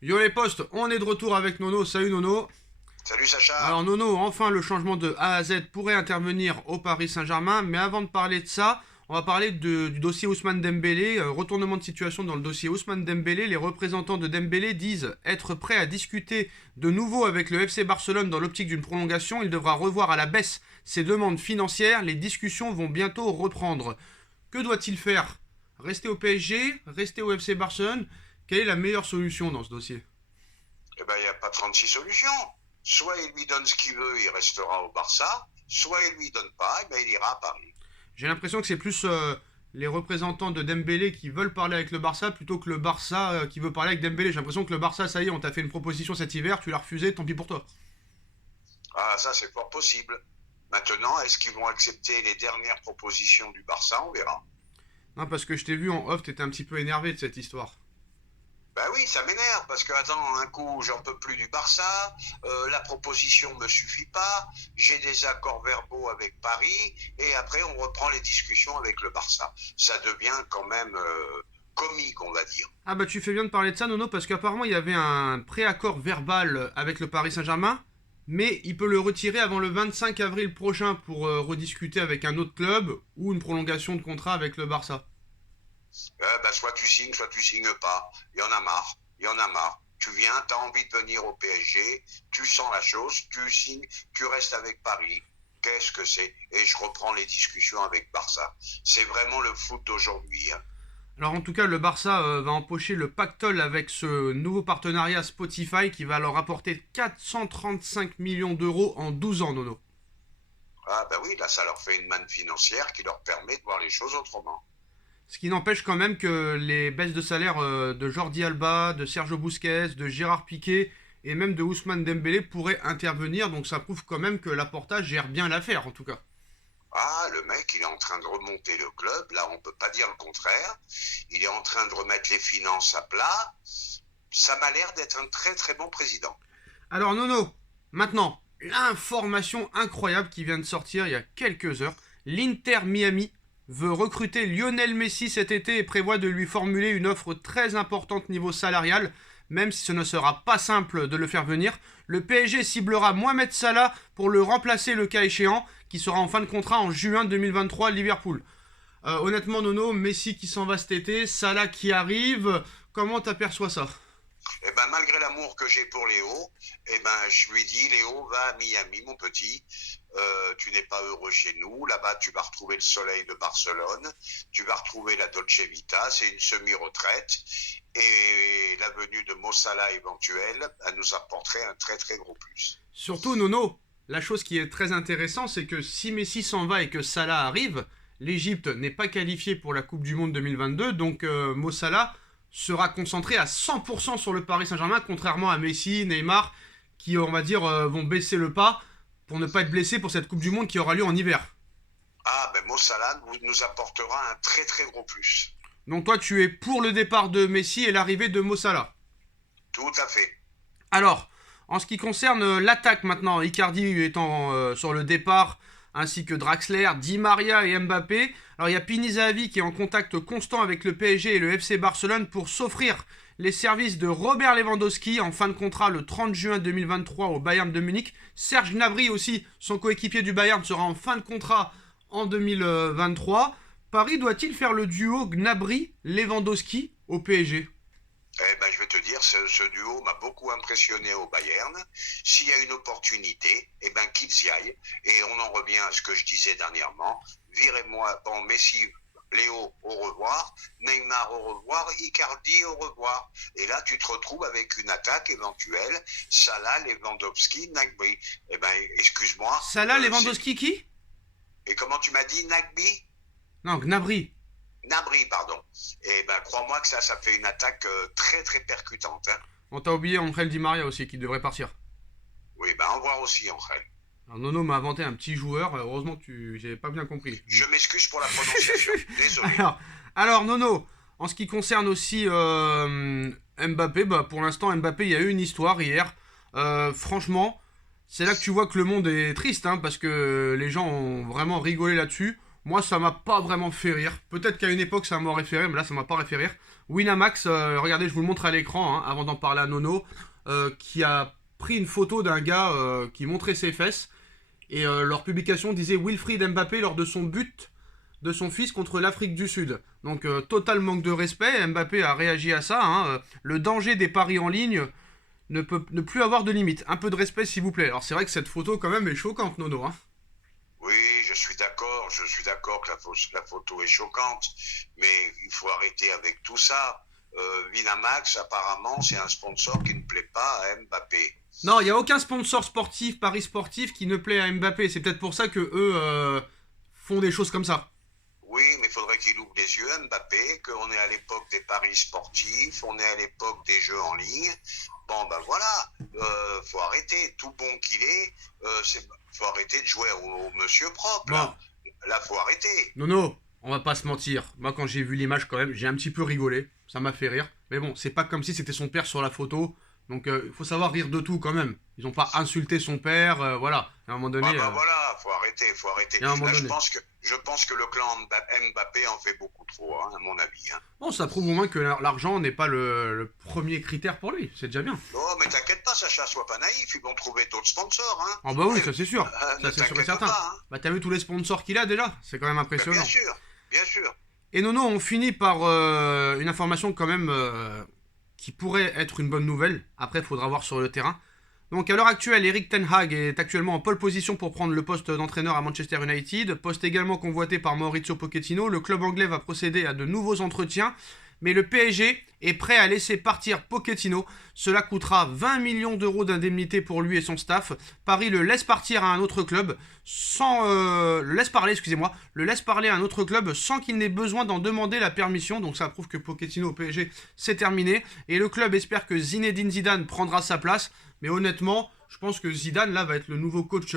Yo les postes, on est de retour avec Nono. Salut Nono. Salut Sacha. Alors Nono, enfin le changement de A à Z pourrait intervenir au Paris Saint-Germain, mais avant de parler de ça, on va parler du dossier Ousmane Dembélé, retournement de situation dans le dossier Ousmane Dembélé. Les représentants de Dembélé disent être prêts à discuter de nouveau avec le FC Barcelone dans l'optique d'une prolongation. Il devra revoir à la baisse ses demandes financières. Les discussions vont bientôt reprendre. Que doit-il faire? Rester au PSG? Rester au FC Barcelone? Quelle est la meilleure solution dans ce dossier? Eh ben, il n'y a pas 36 solutions. Soit il lui donne ce qu'il veut, il restera au Barça. Soit il lui donne pas, eh ben, il ira à Paris. J'ai l'impression que c'est plus les représentants de Dembélé qui veulent parler avec le Barça plutôt que le Barça qui veut parler avec Dembélé. J'ai l'impression que le Barça, ça y est, on t'a fait une proposition cet hiver, tu l'as refusée, tant pis pour toi. Ah, ça, c'est fort possible. Maintenant, est-ce qu'ils vont accepter les dernières propositions du Barça? On verra. Non, parce que je t'ai vu en off, t'étais un petit peu énervé de cette histoire. Ben oui, ça m'énerve parce que, attends, un coup, j'en peux plus du Barça, la proposition me suffit pas, j'ai des accords verbaux avec Paris, et après, on reprend les discussions avec le Barça. Ça devient quand même comique, on va dire. Ah bah tu fais bien de parler de ça, Nono, parce qu'apparemment il y avait un préaccord verbal avec le Paris Saint-Germain, mais il peut le retirer avant le 25 avril prochain pour rediscuter avec un autre club ou une prolongation de contrat avec le Barça. Ben, soit tu signes pas. Il y en a marre. Il y en a marre. Tu viens, tu as envie de venir au PSG, tu sens la chose, tu signes, tu restes avec Paris. Qu'est-ce que c'est? Et je reprends les discussions avec Barça. C'est vraiment le foot d'aujourd'hui, hein. Alors en tout cas, le Barça va empocher le pactole avec ce nouveau partenariat Spotify qui va leur apporter 435 millions d'euros en 12 ans, Nono. Ah ben oui, là, ça leur fait une manne financière qui leur permet de voir les choses autrement. Ce qui n'empêche quand même que les baisses de salaire de Jordi Alba, de Sergio Busquets, de Gérard Piqué et même de Ousmane Dembélé pourraient intervenir. Donc ça prouve quand même que Laporta gère bien l'affaire en tout cas. Ah, le mec, il est en train de remonter le club. Là, on peut pas dire le contraire. Il est en train de remettre les finances à plat. Ça m'a l'air d'être un très très bon président. Alors Nono, maintenant, l'information incroyable qui vient de sortir il y a quelques heures. L'Inter Miami veut recruter Lionel Messi cet été et prévoit de lui formuler une offre très importante niveau salarial, même si ce ne sera pas simple de le faire venir. Le PSG ciblera Mohamed Salah pour le remplacer le cas échéant, qui sera en fin de contrat en juin 2023 à Liverpool. Honnêtement Nono, Messi qui s'en va cet été, Salah qui arrive, comment t'aperçois ça? Eh ben, malgré l'amour que j'ai pour Léo, eh ben, je lui dis, Léo, va à Miami, mon petit. Tu n'es pas heureux chez nous. Là-bas, tu vas retrouver le soleil de Barcelone. Tu vas retrouver la Dolce Vita. C'est une semi-retraite. Et la venue de Mossala éventuelle, elle nous apporterait un très, très gros plus. Surtout Nono, la chose qui est très intéressante, c'est que si Messi s'en va et que Salah arrive, l'Égypte n'est pas qualifiée pour la Coupe du Monde 2022, donc Mo Salah sera concentré à 100% sur le Paris Saint-Germain, contrairement à Messi, Neymar, qui, on va dire, vont baisser le pas pour ne pas être blessés pour cette Coupe du Monde qui aura lieu en hiver. Ah, ben Mossala nous apportera un très, très gros plus. Donc toi, tu es pour le départ de Messi et l'arrivée de Mo Salah. Tout à fait. Alors, en ce qui concerne l'attaque maintenant, Icardi étant sur le départ, ainsi que Draxler, Di Maria et Mbappé. Alors il y a Pini Zahavi qui est en contact constant avec le PSG et le FC Barcelone pour s'offrir les services de Robert Lewandowski en fin de contrat le 30 juin 2023 au Bayern de Munich. Serge Gnabry aussi, son coéquipier du Bayern, sera en fin de contrat en 2023. Paris doit-il faire le duo Gnabry-Lewandowski au PSG? Eh ben, je vais te dire, ce duo m'a beaucoup impressionné au Bayern. S'il y a une opportunité, eh ben, qu'ils y aillent. Et on en revient à ce que je disais dernièrement. Virez-moi, bon, Messi, Léo, au revoir. Neymar, au revoir. Icardi, au revoir. Et là, tu te retrouves avec une attaque éventuelle. Salah, Lewandowski, Nagby. Eh ben, excuse-moi. Salah, Lewandowski qui? Et comment tu m'as dit, Nagby? Non, Gnabry. Nabri, pardon. Et ben, crois-moi que ça fait une attaque très très percutante, hein. On t'a oublié Angel Di Maria aussi qui devrait partir. Oui, ben, au revoir aussi, Angel. Alors Nono m'a inventé un petit joueur, heureusement que j'avais pas bien compris. Je m'excuse pour la prononciation. Désolé. Alors Nono, en ce qui concerne aussi Mbappé, bah, pour l'instant Mbappé, il y a eu une histoire hier. Franchement, c'est là que tu vois que le monde est triste, hein, parce que les gens ont vraiment rigolé là-dessus. Moi, ça m'a pas vraiment fait rire. Peut-être qu'à une époque, ça m'aurait fait rire, mais là, ça m'a pas fait rire. Winamax, regardez, je vous le montre à l'écran, hein, avant d'en parler à Nono, qui a pris une photo d'un gars qui montrait ses fesses. Et leur publication disait Wilfried Mbappé lors de son but de son fils contre l'Afrique du Sud. Donc, total manque de respect. Mbappé a réagi à ça. Hein. Le danger des paris en ligne ne peut ne plus avoir de limite. Un peu de respect, s'il vous plaît. Alors, c'est vrai que cette photo, quand même, est choquante, Nono. Hein. Oui, je suis d'accord que la photo est choquante, mais il faut arrêter avec tout ça. Winamax, apparemment, c'est un sponsor qui ne plaît pas à Mbappé. Non, il n'y a aucun sponsor sportif, paris sportif, qui ne plaît à Mbappé. C'est peut-être pour ça que eux font des choses comme ça. Oui, mais il faudrait qu'il ouvre les yeux, Mbappé, qu'on est à l'époque des paris sportifs, on est à l'époque des jeux en ligne. Bon, ben voilà, faut arrêter. Tout bon qu'il est, faut arrêter de jouer au monsieur propre. Bon. Là, faut arrêter. Non, on va pas se mentir. Moi, quand j'ai vu l'image, quand même, j'ai un petit peu rigolé. Ça m'a fait rire. Mais bon, c'est pas comme si c'était son père sur la photo. Donc, il faut savoir rire de tout quand même. Ils ont pas insulté son père, voilà. À un moment donné. Voilà, faut arrêter. Là, je pense que le clan Mbappé en fait beaucoup trop, hein, à mon avis. Hein. Bon, ça prouve au moins que l'argent n'est pas le premier critère pour lui. C'est déjà bien. Oh, mais t'inquiète pas, Sacha, sois pas naïf. Ils vont trouver d'autres sponsors. Hein. Ah bah oui, ça c'est sûr. Ça c'est sûr et certain. Pas, hein. Bah t'as vu tous les sponsors qu'il a déjà. C'est quand même impressionnant. Bah, bien sûr. Et Nono, on finit par une information quand même qui pourrait être une bonne nouvelle. Après, il faudra voir sur le terrain. Donc à l'heure actuelle, Erik ten Hag est actuellement en pole position pour prendre le poste d'entraîneur à Manchester United, poste également convoité par Maurizio Pochettino. Le club anglais va procéder à de nouveaux entretiens, mais le PSG est prêt à laisser partir Pochettino. Cela coûtera 20 millions d'euros d'indemnité pour lui et son staff. Paris le laisse partir à un autre club le laisse parler à un autre club sans qu'il n'ait besoin d'en demander la permission. Donc ça prouve que Pochettino au PSG c'est terminé. Et le club espère que Zinedine Zidane prendra sa place. Mais honnêtement, je pense que Zidane là va être le nouveau coach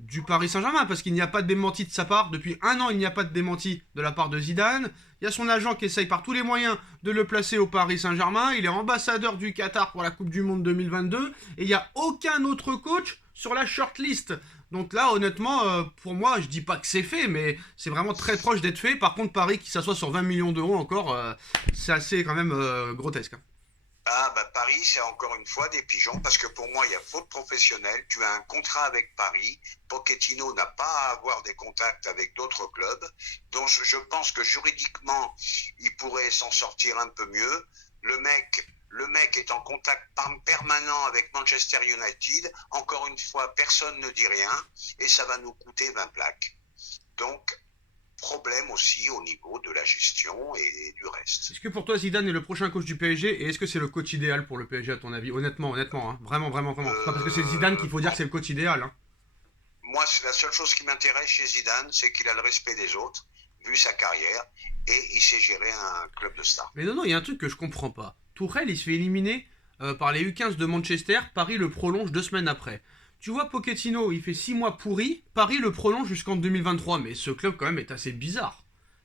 du Paris Saint-Germain, parce qu'il n'y a pas de démenti de sa part. Depuis un an, il n'y a pas de démenti de la part de Zidane. Il y a son agent qui essaye par tous les moyens de le placer au Paris Saint-Germain. Il est ambassadeur du Qatar pour la Coupe du Monde 2022. Et il n'y a aucun autre coach sur la shortlist. Donc là, honnêtement, pour moi, je dis pas que c'est fait, mais c'est vraiment très proche d'être fait. Par contre, Paris qui s'assoit sur 20 millions d'euros encore, c'est assez quand même grotesque. Hein. Ah bah Paris, c'est encore une fois des pigeons, parce que pour moi, il y a faute professionnelle. Tu as un contrat avec Paris. Pochettino n'a pas à avoir des contacts avec d'autres clubs. Donc je pense que juridiquement, il pourrait s'en sortir un peu mieux. Le mec est en contact permanent avec Manchester United. Encore une fois, personne ne dit rien et ça va nous coûter 20 plaques. Donc, problème aussi au niveau de la gestion et du reste. Est-ce que pour toi Zidane est le prochain coach du PSG et est-ce que c'est le coach idéal pour le PSG à ton avis? Honnêtement, hein. Vraiment. C'est pas parce que c'est Zidane qu'il faut dire que c'est le coach idéal. Hein. Moi, c'est la seule chose qui m'intéresse chez Zidane, c'est qu'il a le respect des autres, vu sa carrière, et il sait gérer un club de stars. Mais non, il y a un truc que je comprends pas. Tourelle, il se fait éliminer par les U15 de Manchester, Paris le prolonge 2 semaines après. Tu vois, Pochettino, il fait 6 mois pourri, Paris le prolonge jusqu'en 2023, mais ce club quand même est assez bizarre.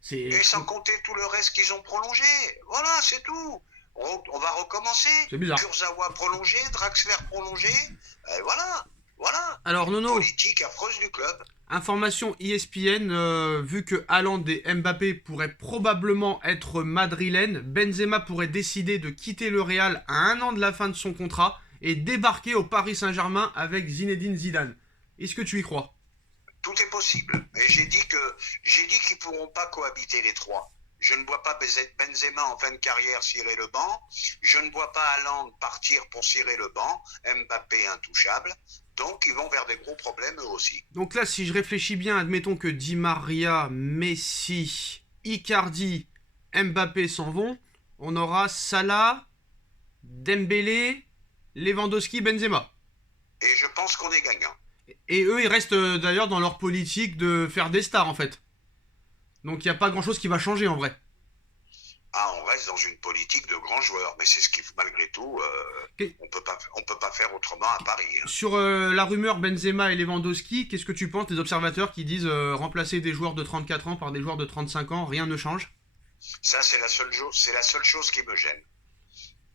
Et sans compter tout le reste qu'ils ont prolongé. Voilà, c'est tout. On va recommencer. C'est bizarre. Kurzawa prolongé, Draxler prolongé. Voilà. Alors Nono, politique affreuse du club. Information ESPN, vu que Haaland et Mbappé pourraient probablement être madrilènes, Benzema pourrait décider de quitter le Real à 1 an de la fin de son contrat et débarquer au Paris Saint-Germain avec Zinedine Zidane. Est-ce que tu y crois? Tout est possible. Et j'ai dit qu'ils pourront pas cohabiter les trois. Je ne vois pas Benzema en fin de carrière cirer le banc. Je ne vois pas Haaland partir pour cirer le banc. Mbappé intouchable. Donc ils vont vers des gros problèmes eux aussi. Donc là, si je réfléchis bien, admettons que Di Maria, Messi, Icardi, Mbappé s'en vont. On aura Salah, Dembélé, Lewandowski, Benzema. Et je pense qu'on est gagnant. Et eux, ils restent d'ailleurs dans leur politique de faire des stars, en fait. Donc il n'y a pas grand-chose qui va changer, en vrai. Ah, on reste dans une politique de grands joueurs. Mais c'est ce qui, malgré tout, on peut pas faire autrement à Paris. Hein. Sur la rumeur Benzema et Lewandowski, qu'est-ce que tu penses des observateurs qui disent remplacer des joueurs de 34 ans par des joueurs de 35 ans, rien ne change? Ça, c'est la seule chose qui me gêne.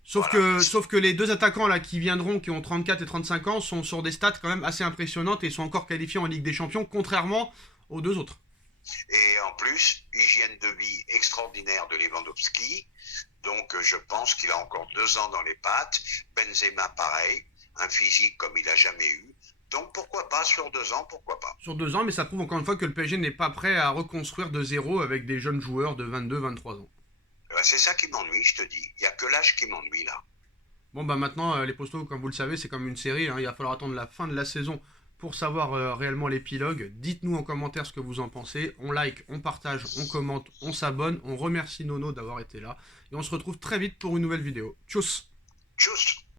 Sauf que les deux attaquants là qui viendront, qui ont 34 et 35 ans, sont sur des stats quand même assez impressionnantes et sont encore qualifiés en Ligue des Champions, contrairement aux deux autres. Et en plus, hygiène de vie extraordinaire de Lewandowski. Donc je pense qu'il a encore 2 ans dans les pattes. Benzema pareil, un physique comme il a jamais eu. Donc pourquoi pas sur 2 ans, pourquoi pas. Sur 2 ans, mais ça prouve encore une fois que le PSG n'est pas prêt à reconstruire de zéro avec des jeunes joueurs de 22-23 ans. C'est ça qui m'ennuie, je te dis. Il n'y a que l'âge qui m'ennuie là. Bon, bah maintenant, les postos, comme vous le savez, c'est comme une série, hein. Il va falloir attendre la fin de la saison pour savoir réellement l'épilogue. Dites-nous en commentaire ce que vous en pensez. On like, on partage, on commente, on s'abonne. On remercie Nono d'avoir été là. Et on se retrouve très vite pour une nouvelle vidéo. Tchuss! Tchuss!